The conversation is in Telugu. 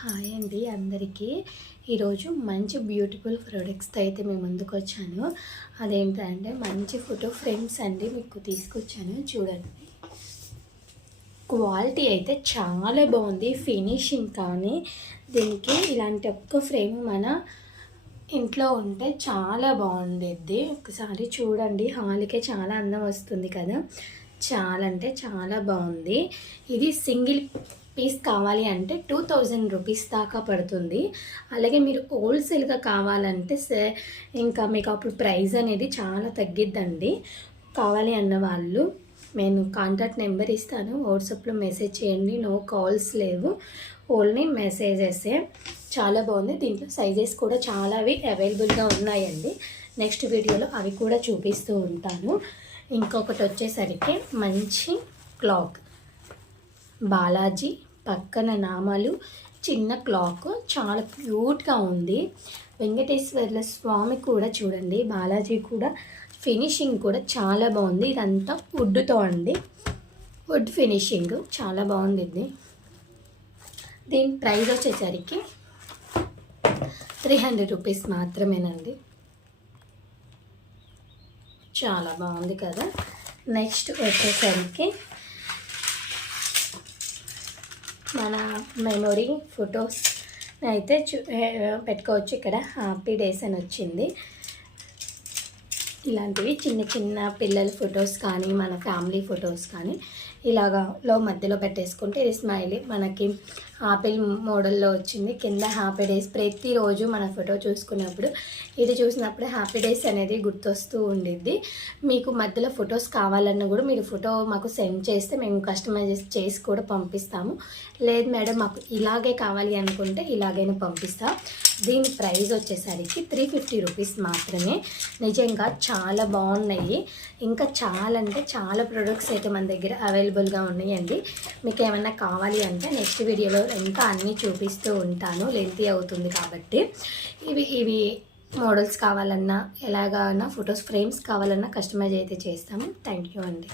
హాయ్ అండి అందరికీ. ఈరోజు మంచి బ్యూటిఫుల్ ప్రొడక్ట్స్తో అయితే మేము ముందుకు వచ్చాను. అదేంటంటే మంచి ఫోటో ఫ్రేమ్స్ అండి మీకు తీసుకొచ్చాను. చూడండి, క్వాలిటీ అయితే చాలా బాగుంది. ఫినిషింగ్ కానీ దీనికి ఇలాంటి ఒక్క ఫ్రేమ్ మన ఇంట్లో ఉంటే చాలా బాగుండేది. ఒకసారి చూడండి, హాల్కే చాలా అందం వస్తుంది కదా. చాలా అంటే చాలా బాగుంది. ఇది సింగిల్ పీస్ కావాలి అంటే 2000 రూపీస్ దాకా పడుతుంది. అలాగే మీరు హోల్సేల్గా కావాలంటే ఇంకా మీకు అప్పుడు ప్రైస్ అనేది చాలా తగ్గిద్దండి. కావాలి అన్న వాళ్ళు నేను కాంటాక్ట్ నెంబర్ ఇస్తాను, వాట్సాప్లో మెసేజ్ చేయండి. నో కాల్స్ లేవు, ఓన్లీ మెసేజెసే. చాలా బాగుంది. దీంట్లో సైజెస్ కూడా చాలావి అవైలబుల్గా ఉన్నాయండి. నెక్స్ట్ వీడియోలో అవి కూడా చూపిస్తూ ఉంటాను. ఇంకొకటి వచ్చేసరికి మంచి క్లాక్, బాలాజీ పక్కన నామాలు, చిన్న క్లాక్ చాలా క్యూట్గా ఉంది. వెంకటేశ్వర్ల స్వామి కూడా చూడండి, బాలాజీ కూడా ఫినిషింగ్ కూడా చాలా బాగుంది. ఇదంతా వుడ్తో అండి, వుడ్ ఫినిషింగ్ చాలా బాగుంది. ఇది దీని ప్రైస్ వచ్చేసరికి 300 రూపీస్ మాత్రమేనండి. చాలా బాగుంది కదా. నెక్స్ట్ వచ్చేసరికి మన మెమొరీ ఫొటోస్ అయితే పెట్టుకోవచ్చు. ఇక్కడ హ్యాపీ డేస్ అని వచ్చింది. ఇలాంటివి చిన్న చిన్న పిల్లల ఫొటోస్ కానీ మన ఫ్యామిలీ ఫొటోస్ కానీ ఇలాగా మధ్యలో పెట్టేసుకుంటే ఇది స్మైలీ మనకి ఆపిల్ మోడల్లో వచ్చింది. కింద హ్యాపీ డేస్. ప్రతిరోజు మన ఫోటో చూసుకున్నప్పుడు ఇది చూసినప్పుడు హ్యాపీ డేస్ అనేది గుర్తొస్తూ ఉండిద్ది. మీకు మధ్యలో ఫొటోస్ కావాలన్నా కూడా మీరు ఫోటో మాకు సెండ్ చేస్తే మేము కస్టమైజ్ చేసి కూడా పంపిస్తాము. లేదు మేడం మాకు ఇలాగే కావాలి అనుకుంటే ఇలాగైనా పంపిస్తాం. దీని ప్రైస్ వచ్చేసరికి 350 రూపీస్ మాత్రమే. నిజంగా చాలా బాగున్నాయి. ఇంకా చాలా అంటే చాలా ప్రొడక్ట్స్ అయితే మన దగ్గర అవైలబుల్గా ఉన్నాయండి. మీకు ఏమైనా కావాలి అంటే నెక్స్ట్ వీడియోలో ఇంకా అన్నీ చూపిస్తూ ఉంటాను. లెంతీ అవుతుంది కాబట్టి ఇవి మోడల్స్ కావాలన్నా ఎలాగైనా ఫొటోస్ ఫ్రేమ్స్ కావాలన్నా కస్టమైజ్ అయితే చేస్తాము. థ్యాంక్ యూ అండి.